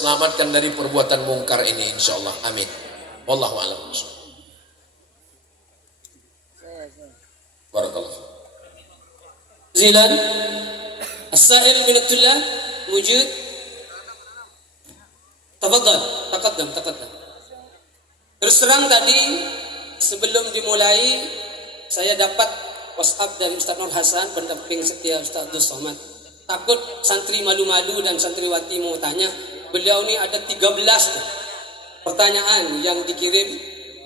selamatkan dari perbuatan mungkar ini insyaallah. Amin. Wallahu a'lam. Barakallah. Zilan As-sa'il min at-tullah wujud. Tafadhal, taqaddam. Terus terang tadi sebelum dimulai saya dapat WhatsApp dari Ustaz Nur Hasan, pendamping setia Ustaz Abdul Somad. Takut santri malu-malu dan santriwati mau tanya. Beliau ini ada 13 pertanyaan yang dikirim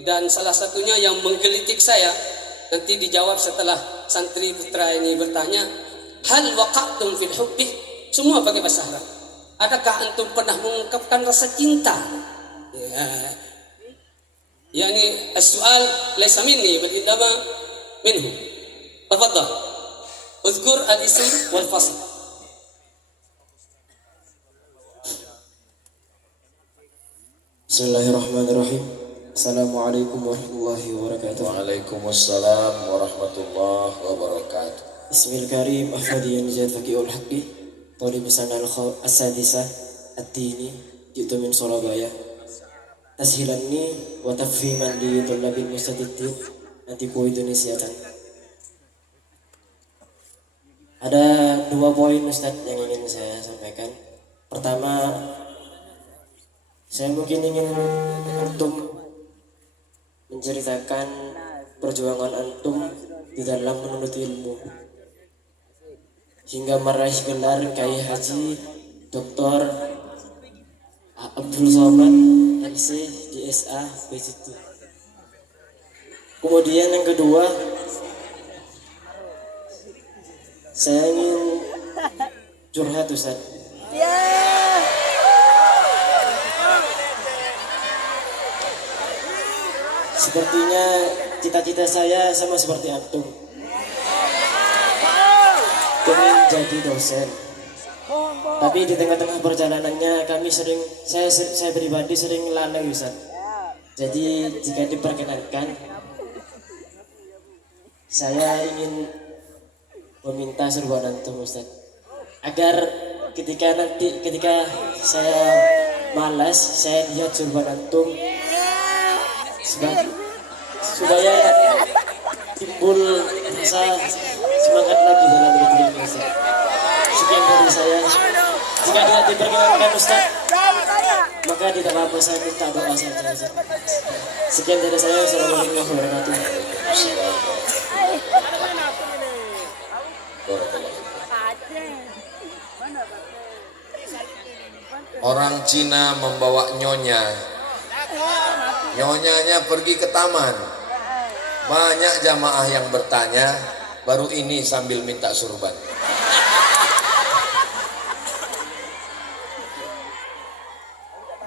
dan salah satunya yang menggelitik saya. Nanti dijawab setelah santri putra ini bertanya, hal waqa'tum fil hubbi? Semua pakai bahasa Arab. Adakah antum pernah mengungkapkan rasa cinta? Ya. Yani as-su'al laysa minni bal innama minhu. Tafadhal. Udhkur al-ism wal fasl. Bismillahirrahmanirrahim. Assalamualaikum warahmatullahi wabarakatuh. Waalaikumsalam warahmatullahi wabarakatuh. Ismil Karim Ahmadiyan Nijat Faqiul Haqqi Talib Sana Al-Sadisah At-Tini Jitu min Surabaya. Tashilan ni wa tafhiman li tullabil mustadidin Antiku Indonesia kan. Ada 2 poin Ustaz yang ingin saya sampaikan. Pertama, saya mungkin ingin antum menceritakan perjuangan antum di dalam menuntut ilmu hingga meraih gelar Kiai Haji Dr. Abdul Somad MC DSA PhD. Kemudian yang kedua, saya ingin curhat Ustaz. Sepertinya cita-cita saya sama seperti antum, ingin jadi dosen. Tapi di tengah-tengah perjalanannya saya pribadi sering lalai Ustaz. Jadi jika diperkenankan, saya ingin meminta seruan antum Ustaz, agar ketika saya malas, saya lihat seruan antum supaya timbul rasa semangat lagi dalam hidup ini. Sekian dari saya. Jika tidak diperkenankan Ustaz, maka tidak apa-apa, saya minta doa saja. Sekian dari saya. Wassalamualaikum warahmatullahi Wabarakatuh. Orang Cina membawa nyonyanya pergi ke taman. Banyak jamaah yang bertanya, baru ini sambil minta surban.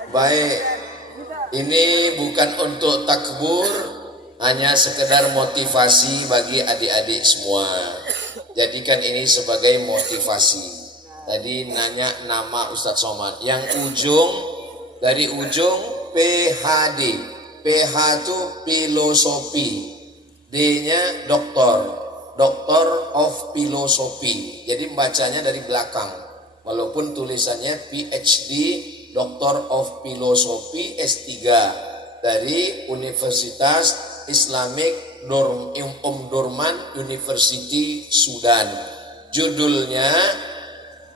Baik, ini bukan untuk takbur, hanya sekedar motivasi bagi adik-adik semua. Jadikan ini sebagai motivasi. Tadi nanya nama Ustadz Somad, yang dari ujung PhD. PH itu filosofi, D-nya Doctor of Philosophy. Jadi bacanya dari belakang, walaupun tulisannya PhD Doctor of Philosophy S3 dari Universitas Islamic Durman University Sudan. Judulnya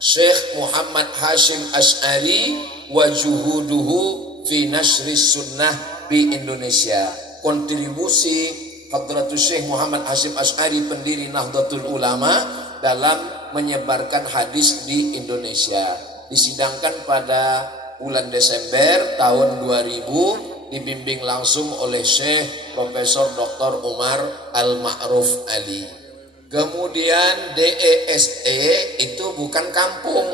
Syekh Muhammad Hashim Asy'ari wa juhuduhu fi nasri sunnah di Indonesia. Kontribusi Hadratus Syekh Muhammad Hashim Asy'ari, pendiri Nahdlatul Ulama, dalam menyebarkan hadis di Indonesia. Disidangkan pada bulan Desember tahun 2000, dibimbing langsung oleh Syekh Profesor Dr. Umar Al-Ma'ruf Ali. Kemudian DESE itu bukan kampung.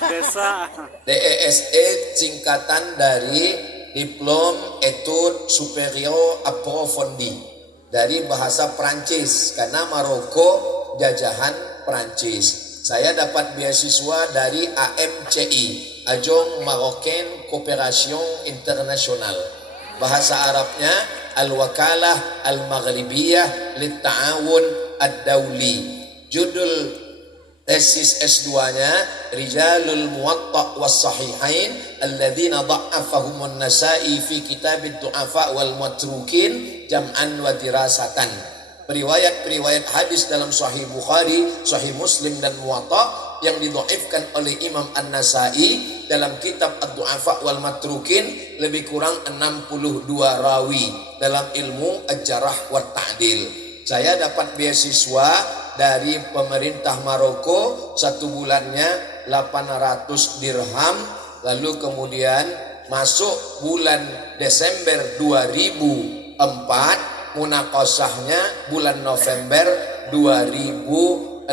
Desa. DESE singkatan dari Diplôme Études Supérieures Approfondies, dari bahasa Prancis, karena Maroko jajahan Prancis. Saya dapat beasiswa dari AMCI, Agence Marocaine Coopération Internationale. Bahasa Arabnya Al-Wakalah Al-Maghribiyah Lit-Ta'awun Ad-Dawli. Judul Tesis S2-nya Rijalul Muwatta' was Sahihain alladzina dha'afahumun Nasa'i fi kitabid du'afa wal matrukin jam'an wa dirasatan. Periwayat-periwayat hadis dalam Sahih Bukhari, Sahih Muslim dan Muwatta' yang didhaifkan oleh Imam An-Nasa'i dalam kitab Ad-Du'afa wal Matrukin lebih kurang 62 rawi dalam ilmu Al-Jarah wa Ta'dil. Saya dapat beasiswa dari pemerintah Maroko, 1 bulannya 800 dirham. Lalu kemudian masuk bulan Desember 2004, munakosahnya bulan November 2006.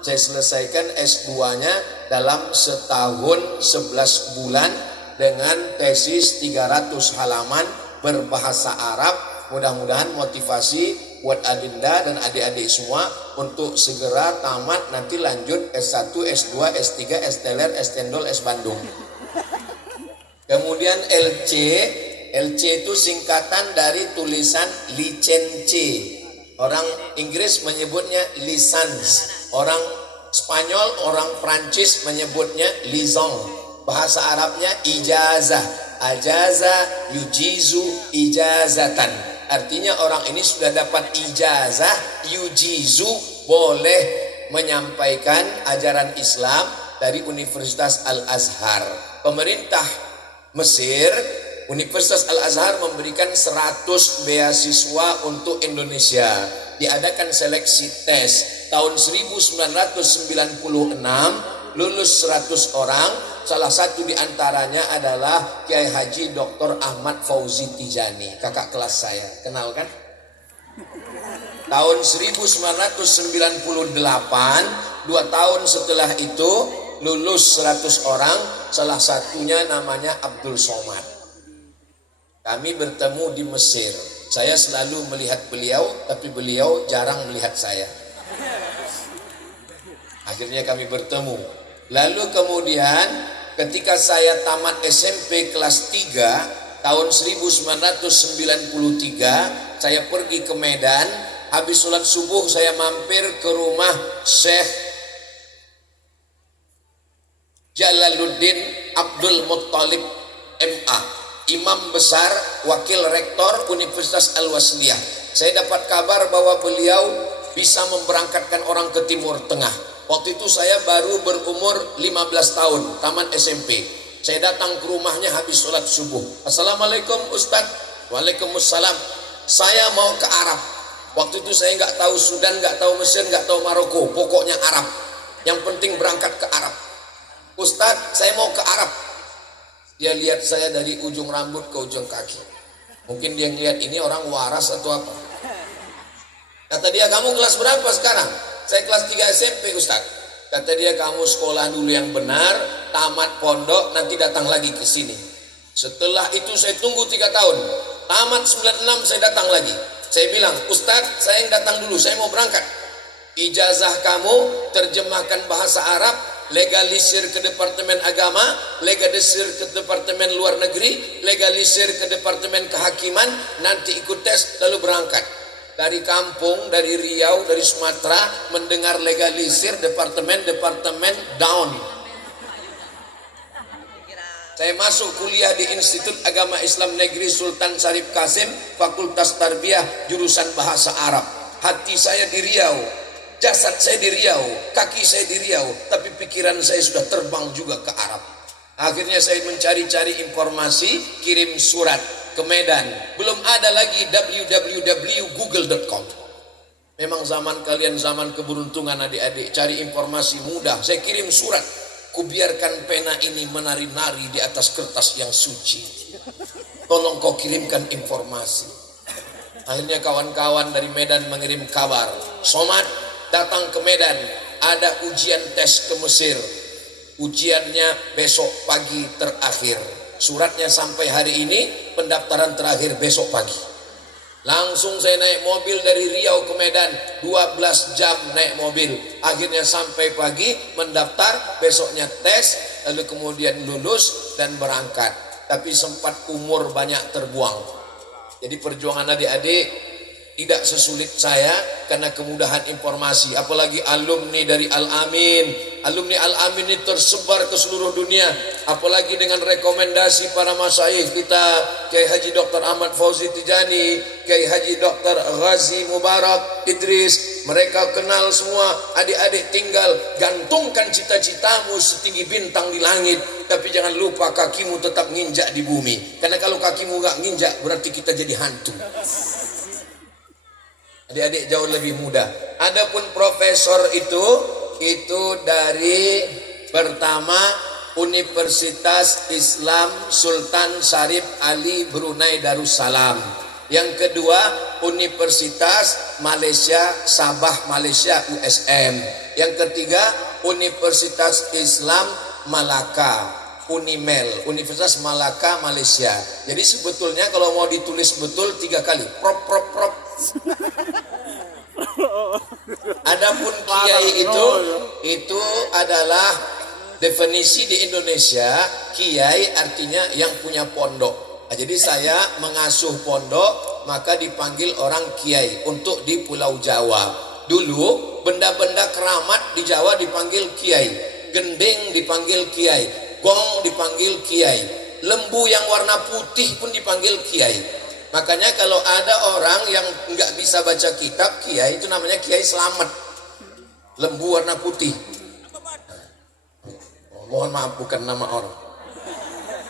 Saya selesaikan S2-nya dalam setahun 11 bulan dengan tesis 300 halaman berbahasa Arab. Mudah-mudahan motivasi buat Adinda dan adik-adik semua untuk segera tamat, nanti lanjut S1, S2, S3, S teler, S tendol, S Bandung. Kemudian LC itu singkatan dari tulisan licence. Orang Inggris menyebutnya lisans, orang Spanyol, orang Prancis menyebutnya licence. Bahasa Arabnya ijazah, ajaza, yujizu, ijazatan. Artinya orang ini sudah dapat ijazah, yujizu, boleh menyampaikan ajaran Islam dari Universitas Al-Azhar. Pemerintah Mesir, Universitas Al-Azhar memberikan 100 beasiswa untuk Indonesia. Diadakan seleksi tes tahun 1996, lulus 100 orang. Salah satu di antaranya adalah Kiai Haji Dr. Ahmad Fauzi Tijani, kakak kelas saya. Kenal kan? Tahun 1998, 2 tahun setelah itu lulus 100 orang. Salah satunya namanya Abdul Somad. Kami bertemu di Mesir. Saya selalu melihat beliau, tapi beliau jarang melihat saya. Akhirnya kami bertemu. Lalu kemudian ketika saya tamat SMP kelas 3 tahun 1993, saya pergi ke Medan. Habis sholat subuh saya mampir ke rumah Syekh Jalaluddin Abdul Muttalib MA, Imam besar, wakil rektor Universitas Al-Wasliyah. Saya dapat kabar bahwa beliau bisa memberangkatkan orang ke Timur Tengah. Waktu itu saya baru berumur 15 tahun, tamat SMP. Saya datang ke rumahnya habis sholat subuh. Assalamualaikum Ustadz. Waalaikumsalam. Saya mau ke Arab. Waktu itu saya nggak tahu Sudan, nggak tahu Mesir, nggak tahu Maroko. Pokoknya Arab. Yang penting berangkat ke Arab. Ustadz, saya mau ke Arab. Dia lihat saya dari ujung rambut ke ujung kaki. Mungkin dia ngeliat ini orang waras atau apa. Kata dia, kamu kelas berapa sekarang? Saya kelas 3 SMP Ustaz. Kata dia, kamu sekolah dulu yang benar, tamat pondok, nanti datang lagi ke sini. Setelah itu saya tunggu 3 tahun. Tamat 96 saya datang lagi. Saya bilang, Ustaz, saya yang datang dulu, saya mau berangkat. Ijazah kamu terjemahkan bahasa Arab, legalisir ke Departemen Agama, legalisir ke Departemen Luar Negeri, legalisir ke Departemen Kehakiman, nanti ikut tes lalu berangkat. Dari kampung, dari Riau, dari Sumatera mendengar legalisir departemen down. Saya masuk kuliah di Institut Agama Islam Negeri Sultan Syarif Kasim, Fakultas Tarbiyah, jurusan Bahasa Arab. Hati saya di Riau, jasad saya di Riau, kaki saya di Riau, tapi pikiran saya sudah terbang juga ke Arab. Akhirnya saya mencari-cari informasi, kirim surat ke Medan. Belum ada lagi www.google.com. Memang zaman kalian zaman keberuntungan adik-adik, cari informasi mudah. Saya kirim surat, kubiarkan pena ini menari-nari di atas kertas yang suci. Tolong kau kirimkan informasi. Akhirnya kawan-kawan dari Medan mengirim kabar, Somad datang ke Medan, ada ujian tes ke Mesir. Ujiannya besok pagi terakhir. Suratnya sampai hari ini, pendaftaran terakhir besok pagi. Langsung saya naik mobil dari Riau ke Medan, 12 jam naik mobil. Akhirnya sampai pagi, mendaftar, besoknya tes, lalu kemudian lulus dan berangkat. Tapi sempat umur banyak terbuang. Jadi perjuangan adik-adik tidak sesulit saya karena kemudahan informasi. Apalagi alumni dari Al-Amin. Alumni Al-Amin ini tersebar ke seluruh dunia. Apalagi dengan rekomendasi para masyayikh kita, Kiai Haji Dr. Ahmad Fauzi Tijani, Kiai Haji Dr. Ghazi Mubarak Idris. Mereka kenal semua. Adik-adik tinggal gantungkan cita-citamu setinggi bintang di langit, tapi jangan lupa kakimu tetap nginjak di bumi. Karena kalau kakimu gak nginjak berarti kita jadi hantu. Adik-adik jauh lebih mudah. Adapun profesor itu dari pertama Universitas Islam Sultan Syarif Ali Brunei Darussalam. Yang kedua Universitas Malaysia Sabah Malaysia USM. Yang ketiga Universitas Islam Malaka Unimel, Universitas Malaka Malaysia. Jadi sebetulnya kalau mau ditulis betul 3 kali prop. Adapun kiai itu adalah definisi di Indonesia. Kiai artinya yang punya pondok. Nah, jadi saya mengasuh pondok, maka dipanggil orang kiai. Untuk di Pulau Jawa dulu benda-benda keramat di Jawa dipanggil kiai, gending dipanggil kiai, gong dipanggil kiai, lembu yang warna putih pun dipanggil kiai. Makanya kalau ada orang yang nggak bisa baca kitab, kiai itu namanya Kiai Slamet, lembu warna putih. Mohon maaf, bukan nama orang.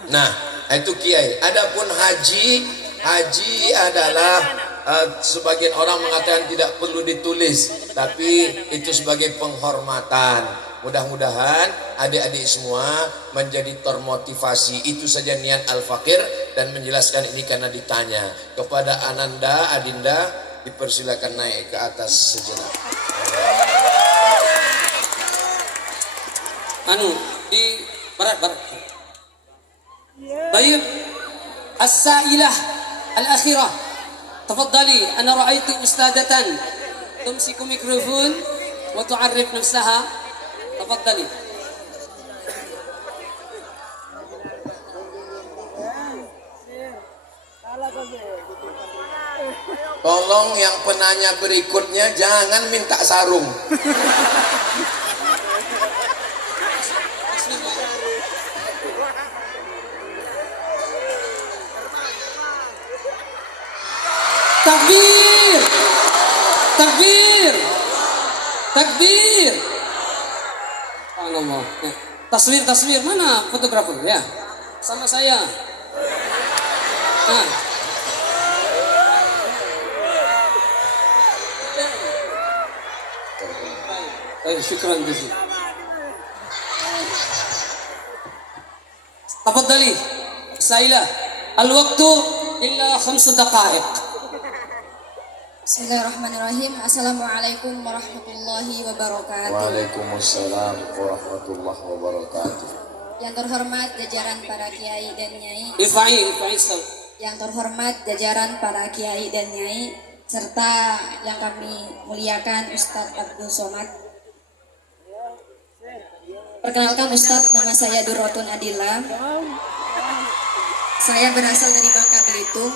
Nah, itu kiai. Adapun haji adalah sebagian orang mengatakan tidak perlu ditulis, tapi itu sebagai penghormatan. Mudah-mudahan adik-adik semua menjadi termotivasi. Itu saja niat Al-Fakir, dan menjelaskan ini karena ditanya. Kepada Ananda, Adinda, dipersilakan naik ke atas sejenak. Di barat. Baik. As-sailah al-akhirah. Tafadhali, ana ra'aitu ustadatan tumsiku mikrofon wa tu'arrif nafsaha. Tafadhali. Tolong yang penanya berikutnya jangan minta sarung. Takbir! Takbir! Takbir! Allah. Ya. Taswir, mana fotografer ya? Sama saya. Nah. Syukran jazil. Tafadhali. Sailah. Al-waqtu illa 5 daqaiq. Bismillahirrahmanirrahim. Assalamualaikum warahmatullahi wabarakatuh. Waalaikumsalam warahmatullahi wabarakatuh. Yang terhormat jajaran para kiai dan nyai. Yang terhormat jajaran para kiai dan nyai, serta yang kami muliakan Ustadz Abdul Somad. Perkenalkan Ustadz, nama saya Durrotun Adila. Saya berasal dari Bangka Belitung.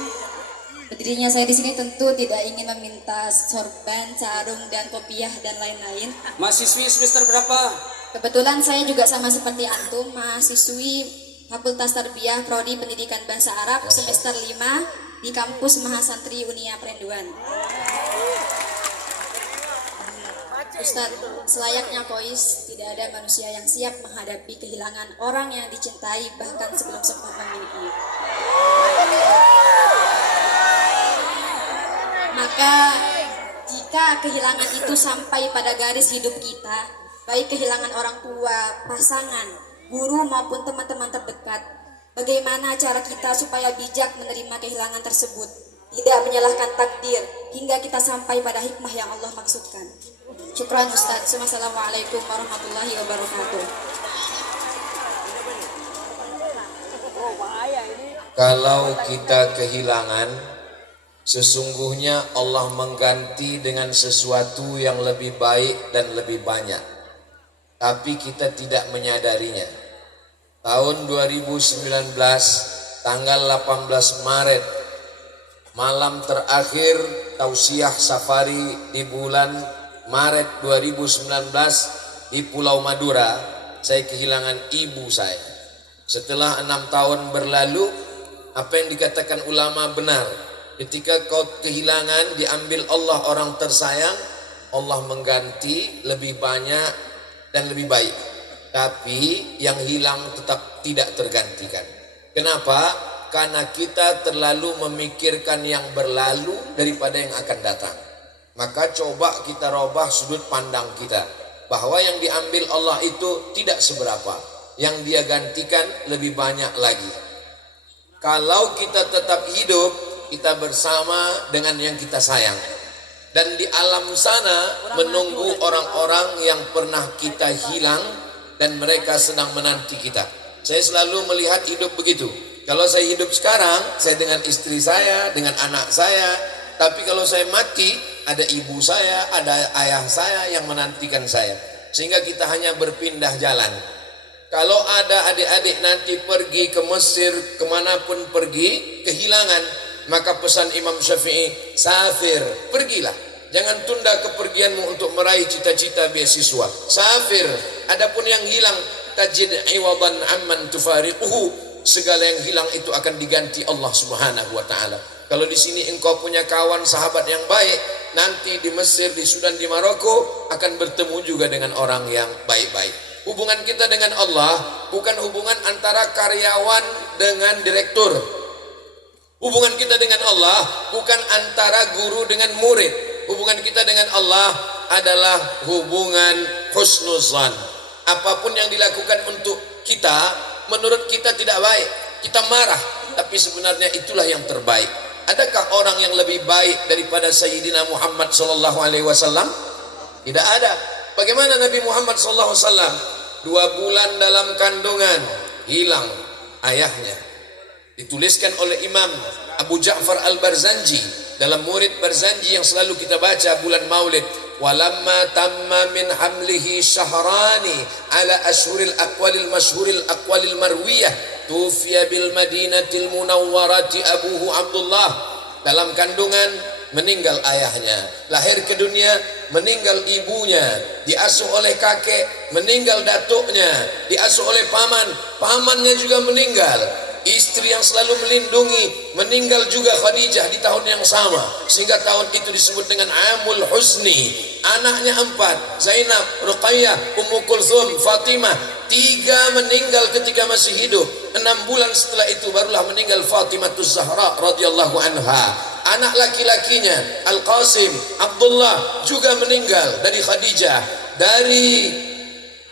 Berdirinya saya di sini tentu tidak ingin meminta sorban, sarung, dan kopiah dan lain-lain. Mahasiswi semester berapa? Kebetulan saya juga sama seperti antum, mahasiswi Fakultas Tarbiyah Prodi Pendidikan Bahasa Arab semester 5 di kampus Mahasantri Unia Perenduan. Ustadz, selayaknya kois, tidak ada manusia yang siap menghadapi kehilangan orang yang dicintai bahkan sebelum sempat memiliki. Maka jika kehilangan itu sampai pada garis hidup kita, baik kehilangan orang tua, pasangan, guru maupun teman-teman terdekat, bagaimana cara kita supaya bijak menerima kehilangan tersebut, tidak menyalahkan takdir, hingga kita sampai pada hikmah yang Allah maksudkan. Syukran Ustadz. Wassalamualaikum warahmatullahi wabarakatuh. Kalau kita kehilangan, sesungguhnya Allah mengganti dengan sesuatu yang lebih baik dan lebih banyak, tapi kita tidak menyadarinya. Tahun 2019 tanggal 18 Maret malam terakhir tausiah safari di bulan Maret 2019 di Pulau Madura, saya kehilangan ibu saya. Setelah 6 tahun berlalu, apa yang dikatakan ulama benar. Ketika kau kehilangan, diambil Allah orang tersayang, Allah mengganti lebih banyak dan lebih baik. Tapi yang hilang tetap tidak tergantikan. Kenapa? Karena kita terlalu memikirkan yang berlalu daripada yang akan datang. Maka coba kita robah sudut pandang kita, bahwa yang diambil Allah itu tidak seberapa, yang dia gantikan lebih banyak lagi. Kalau kita tetap hidup, kita bersama dengan yang kita sayang. Dan di alam sana menunggu orang-orang yang pernah kita hilang dan mereka sedang menanti kita. Saya selalu melihat hidup begitu. Kalau saya hidup sekarang, saya dengan istri saya, dengan anak saya. Tapi kalau saya mati, ada ibu saya, ada ayah saya yang menantikan saya. Sehingga kita hanya berpindah jalan. Kalau ada adik-adik nanti pergi ke Mesir, kemanapun pergi, kehilangan, maka pesan Imam Syafi'i, safir, pergilah. Jangan tunda kepergianmu untuk meraih cita-cita beasiswa. Safir. Adapun yang hilang, tajid iwadan amman tufariquhu. Segala yang hilang itu akan diganti Allah Subhanahu wa taala. Kalau di sini engkau punya kawan sahabat yang baik, nanti di Mesir, di Sudan, di Maroko akan bertemu juga dengan orang yang baik-baik. Hubungan kita dengan Allah bukan hubungan antara karyawan dengan direktur. Hubungan kita dengan Allah bukan antara guru dengan murid. Hubungan kita dengan Allah adalah hubungan husnuzan. Apapun yang dilakukan untuk kita, menurut kita tidak baik, kita marah, tapi sebenarnya itulah yang terbaik. Adakah orang yang lebih baik daripada Sayyidina Muhammad sallallahu alaihi wasallam? Tidak ada. Bagaimana Nabi Muhammad sallallahu alaihi wasallam 2 bulan dalam kandungan hilang ayahnya. Dituliskan oleh Imam Abu Ja'far Al-Barzanji dalam Murid Barzanji yang selalu kita baca bulan Maulid. Walamma tamma min hamlihi syahrani ala ashhuril aqwalil masyhuril aqwalil marwiyah tufiya bil madinatil munawwarati abuhu Abdullah. Dalam kandungan meninggal ayahnya, lahir ke dunia meninggal ibunya, diasuh oleh kakek meninggal datuknya, diasuh oleh paman, pamannya juga meninggal. Istri yang selalu melindungi meninggal juga Khadijah di tahun yang sama, sehingga tahun itu disebut dengan Amul Husni. Anaknya 4, Zainab, Ruqayyah, Ummu Kulthum, Fatimah, 3 meninggal ketika masih hidup. 6 bulan setelah itu barulah meninggal Fatimatuz Zahra radhiyallahu anha. Anak laki-lakinya Al-Qasim, Abdullah juga meninggal dari Khadijah. Dari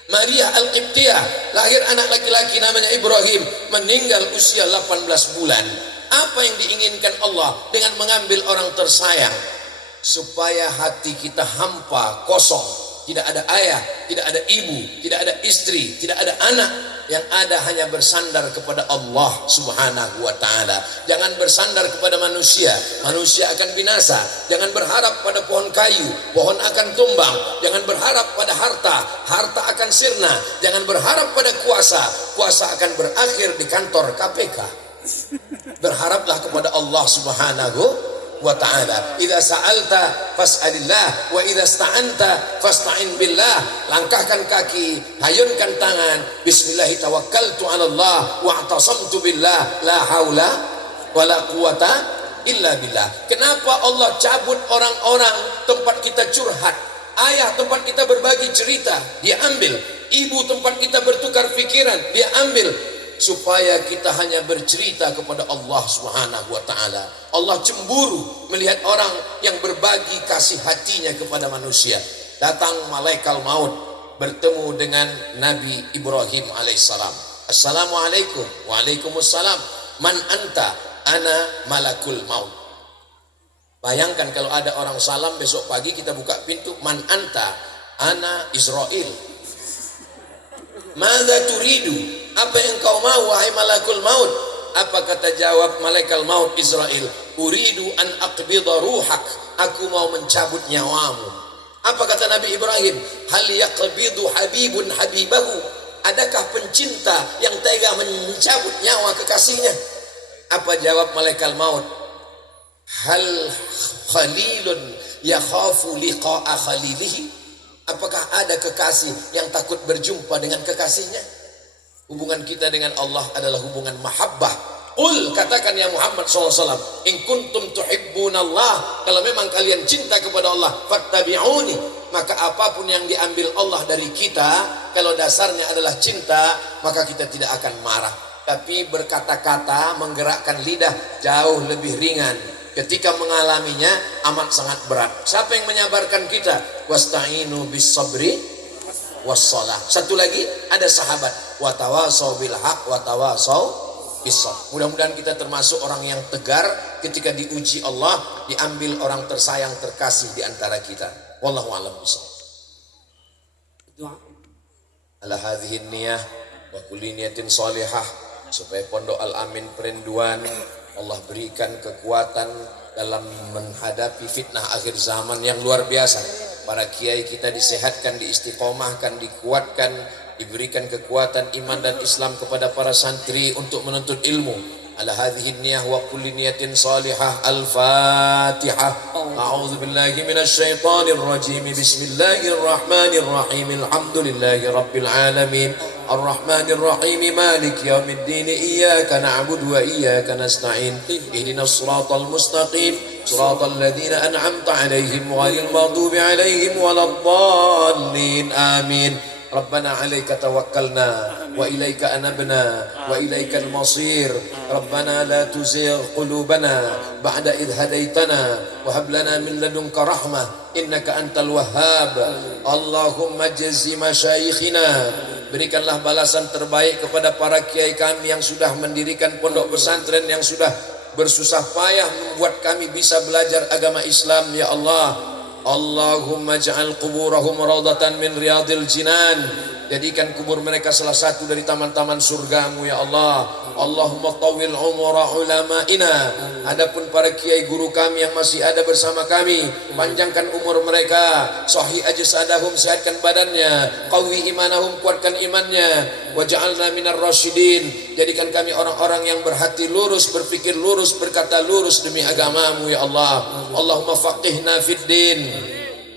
Maria Al-Qibtiyah lahir anak laki-laki namanya Ibrahim, meninggal usia 18 bulan. Apa yang diinginkan Allah dengan mengambil orang tersayang? Supaya hati kita hampa, kosong, tidak ada ayah, tidak ada ibu, tidak ada istri, tidak ada anak. Yang ada hanya bersandar kepada Allah Subhanahu wa ta'ala. Jangan bersandar kepada manusia, manusia akan binasa. Jangan berharap pada pohon kayu, pohon akan tumbang. Jangan berharap pada harta, harta akan sirna. Jangan berharap pada kuasa, kuasa akan berakhir di kantor KPK. Berharaplah kepada Allah Subhanahu wa ta'ala. Idza sa'alta fas'alillah wa idza sta'anta fasta'in billah. Langkahkan kaki, hayunkan tangan, bismillahi tawakkaltu 'ala Allah wa i'tasamtu billah la haula wala quwata illa billah. Kenapa Allah cabut orang-orang tempat kita curhat? Ayah tempat kita berbagi cerita, dia ambil. Ibu tempat kita bertukar pikiran, dia ambil. Supaya kita hanya bercerita kepada Allah Subhanahu wa ta'ala. Allah cemburu melihat orang yang berbagi kasih hatinya kepada manusia. Datang malaikat maut bertemu dengan Nabi Ibrahim alaihissalam. Assalamualaikum. Waalaikumsalam. Man anta? Ana malakul maut. Bayangkan kalau ada orang salam besok pagi kita buka pintu, man anta? Ana Israel. Mada turidu? Apa yang kau mau wahai malakul maut? Apa kata jawab malaikat maut Israel? Uridu an aqbida ruhak. Aku mau mencabut nyawamu. Apa kata Nabi Ibrahim? Hal yaqbidu habibun habibahu. Adakah pencinta yang tega mencabut nyawa kekasihnya? Apa jawab malaikat maut? Hal khalilun yakhafu liqa'a khalilihi? Apakah ada kekasih yang takut berjumpa dengan kekasihnya? Hubungan kita dengan Allah adalah hubungan mahabbah. Qul, katakan ya Muhammad SAW, in kuntum tuhibbunallah, kalau memang kalian cinta kepada Allah, fattabi'uni, maka apapun yang diambil Allah dari kita, kalau dasarnya adalah cinta, maka kita tidak akan marah. Tapi berkata-kata, menggerakkan lidah jauh lebih ringan. Ketika mengalaminya amat sangat berat. Siapa yang menyabarkan kita? Wasta'inu bis sabri wassalah. Satu lagi ada sahabat, watawasau bil haq watawasau bis sabr. Mudah-mudahan kita termasuk orang yang tegar ketika diuji Allah, diambil orang tersayang terkasih di antara kita. Wallahu a'lam bishawab. Doa. Ala hadhihi niyah wa kulli niyatin salihah, supaya Pondok Al-Amin Perinduan Allah berikan kekuatan dalam menghadapi fitnah akhir zaman yang luar biasa. Para kiai kita disehatkan, diistiqomahkan, dikuatkan, diberikan kekuatan iman dan Islam kepada para santri untuk menuntut ilmu. Ala hadhihi niyah wa kulli niyatin salihah. Al-Fatihah. A'udzu billahi minasy syaithanir rajim. Bismillahirrahmanirrahim. Alhamdulillahi rabbil alamin. Ar-Rahmanir Rahim. Maliki yaumiddin. Iyyaka na'budu wa iyyaka nasta'in. Ihdinas siratal mustaqim. Siratal ladzina an'amta 'alaihim ghairil maghdubi 'alaihim waladdallin. Amin. Rabbana 'alaika tawakkalna wa ilaika anabna wa ilaikal masir. Rabbana la tuzigh qulubana ba'da idh hadaitana wa hab lana min ladunka rahmah innaka antal wahhab. Allahumma jazzi masyayikhina, berikanlah balasan terbaik kepada para kiai kami yang sudah mendirikan pondok pesantren, yang sudah bersusah payah membuat kami bisa belajar agama Islam ya Allah. Allahumma ja'al quburahum rawdatan min riyadil jinan, jadikan kubur mereka salah satu dari taman-taman surgamu ya Allah. Allahumma tawil umura ulama'ina, adapun para kiai guru kami yang masih ada bersama kami, panjangkan umur mereka, sahih ajsadahum, sehatkan badannya, qawi imanahum, kuatkan imannya, waj'alna minar rasyidin, jadikan kami orang-orang yang berhati lurus, berpikir lurus, berkata lurus demi agamamu ya Allah. Allahumma faqihna fid din,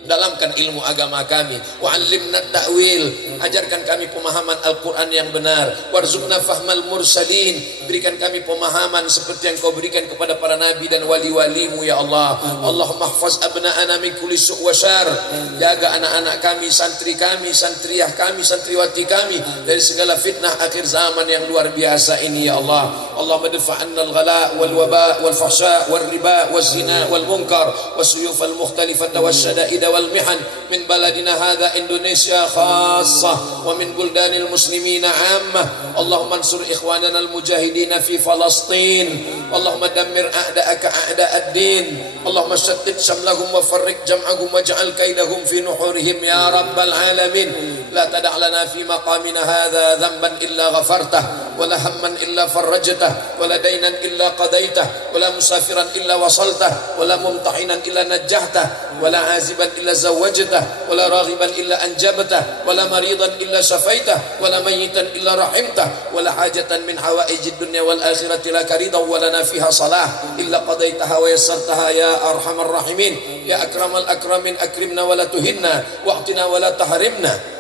dalamkan ilmu agama kami, wa'allimna ta'wil, ajarkan kami pemahaman Al-Quran yang benar, warzuqna fahmal mursalin, berikan kami pemahaman seperti yang kau berikan kepada para nabi dan wali-walimu ya Allah. Allahumma hafaz abna'ana min kulli su' wa syar, jaga anak-anak kami, santri kami, santriyah kami, santriwati kami dari segala fitnah akhir zaman yang luar biasa ini ya Allah. Allahumma dafa'anna al-ghala wal waba wal fahsya wal riba wal zina wal munkar was suyuf al mukhtalifata was syada'id والمحن من بلدنا هذا إندونيسيا خاصة ومن بلدان المسلمين عامة. اللهم انصر إخواننا المجاهدين في فلسطين. اللهم دمر أعداءك أعداء الدين. اللهم شتت شملهم وفرق جمعهم واجعل كيدهم في نحورهم يا رب العالمين. لا تدع لنا في مقامنا هذا ذنبا إلا غفرته ولا هما إلا فرجته ولا دينا إلا قضيته ولا مسافرا إلا وصلته ولا ممتحنا إلا نجحته ولا عازبا إلا زوجته ولا راغبا إلا أنجبته ولا مريضا إلا شفيته ولا ميتا إلا رحمته ولا حاجة من حوائج الدنيا والآخرة لك رضا ولنا فيها صلاح إلا قضيتها ويسرتها يا أرحم الراحمين. يا أكرم الأكرمين أكرمنا ولا تهنا واعطنا ولا تحرمنا.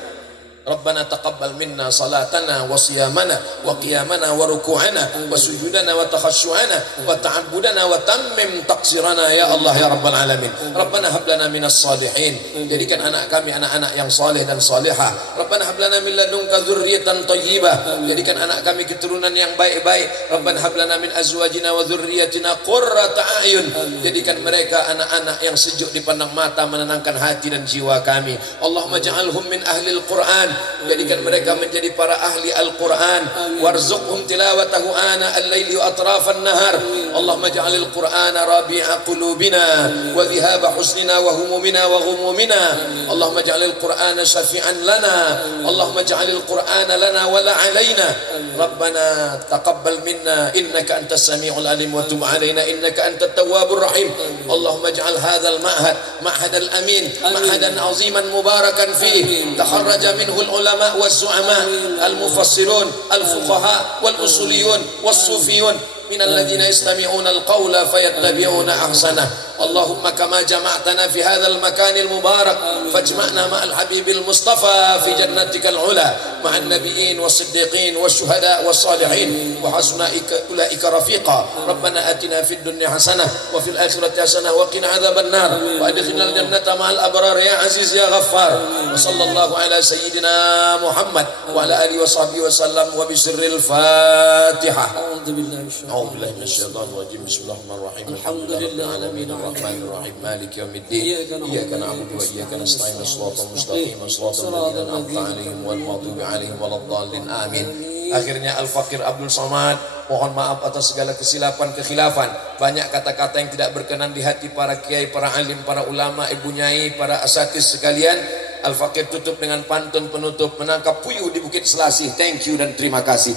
ربنا تقبل منا صلاتنا وصيامنا وقيامنا وركوعنا وسجودنا وتخشعنا وتعبدنا وتمم تقصيرنا يا الله يا رب العالمين. ربنا هب لنا من الصالحين, jadikan anak kami anak-anak yang saleh dan salihah. Rabbana hab lana min ladunka dzurriyyatan thayyibah, jadikan anak kami keturunan yang baik-baik. Rabbana hab lana min azwajina wa dzurriyyatina qurrata a'yun, jadikan mereka anak-anak yang sejuk dipandang mata, menenangkan hati dan jiwa kami. Allahumma ja'alhum min ahlil Qur'an, jadikan mereka menjadi para ahli Al-Quran. Warzuqhum tilawatahu ana al-laili wa atrafan nahar. Allahumma ja'alil Qur'ana rabi'a qulubina wa dhihaba husnina wa humumina wa ghumumina. Allahumma ja'alil Qur'ana syafi'an lana. Allahumma ja'alil Qur'ana lana wa la alaina. Rabbana taqabbal minna innaka antas sami'ul alim wa tub alaina innaka antat tawwabur rahim. Allahumma ja'al hadzal ma'had ma'hadal amin, ma'hadan 'aziman mubarakan fihi, takharraja minhu العلماء والزعماء المفسرون الفقهاء والأصوليون والصوفيون minal ladzina yastami'una al-qawla fayattabi'una ahsanah. Allahumma kama jama'tana fi hadzal makanil mubarak fajma'na ma'al habibil mustafa fi jannatikal ula ma'an nabiyyin was-siddiqin wasyuhada was-salihin wa hasuna ulaika rafiqa. Rabbana atina fid dunya hasanah wa fil akhirati hasanah wa qina adzaban nar wa adkhilnal jannata ma'al abrar ya aziz ya ghaffar. Wa sallallahu ala sayyidina Muhammad wa ala alihi wa sahbihi wa sallam wa bi sirril Fatihah. A'udzu billahi minasyaitonir أعوذ بالله من الشيطان الرجيم بسم الله الرحمن الرحيم الحمد لله رب العالمين الرحمن الرحيم مالك يوم الدين إياك نعبد وإياك نستعين الصراط المستقيم صراط الذين أنعمت عليهم والمغضوب عليهم ولا الضالين آمين. Akhirnya Al-Fakir Abdul Somad mohon maaf atas segala kesilapan kekhilafan, banyak kata-kata yang tidak berkenan di hati para kiai, para alim, para ulama, ibu nyai, para asatidz sekalian. Al-Fakir tutup dengan pantun penutup, menangkap puyuh di Bukit Selasih. Thank you dan terima kasih.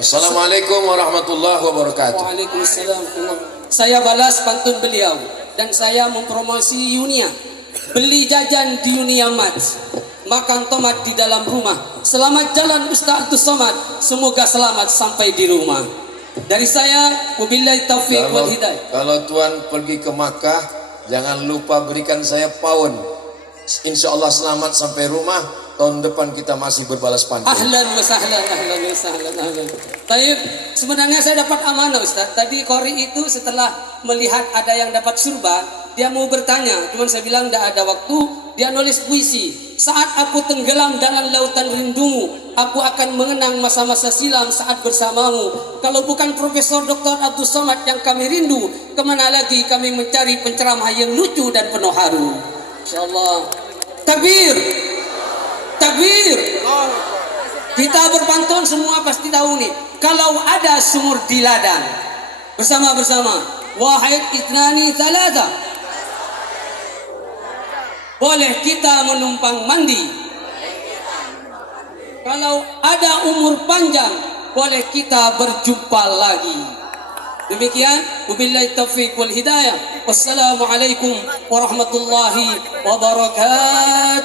Assalamualaikum warahmatullahi wabarakatuh. Waalaikumsalam. Saya balas pantun beliau dan saya mempromosi Yunia. Beli jajan di Yunia Mat, makan tomat di dalam rumah. Selamat jalan Ustaz Abdul Somad, semoga selamat sampai di rumah. Dari saya, wabillahi taufiq wal hidayah. Kalau Tuan pergi ke Makkah, jangan lupa berikan saya pound. Insya Allah selamat sampai rumah. Tahun depan kita masih berbalas pantun. Ahlan wa sahlan, ahlan wa sahlan, ahlan. Taib, sebenarnya saya dapat amanah Ustaz. Tadi Qori itu setelah melihat ada yang dapat surba, dia mau bertanya, cuman saya bilang tidak ada waktu. Dia nulis puisi. Saat aku tenggelam dalam lautan rindumu, aku akan mengenang masa-masa silam saat bersamamu. Kalau bukan Profesor Dr. Abdul Somad yang kami rindu, kemana lagi kami mencari penceramah yang lucu dan penuh haru. InsyaAllah. Takbir. Takbir. Kita berpantun semua pasti tahu nih. Kalau ada sumur di ladang, bersama-bersama, wahid itnani thalatha, boleh kita menumpang mandi. Kalau ada umur panjang, boleh kita berjumpa lagi. Demikian, wabillahi taufiq wal hidayah. Wassalamualaikum warahmatullahi wabarakatuh.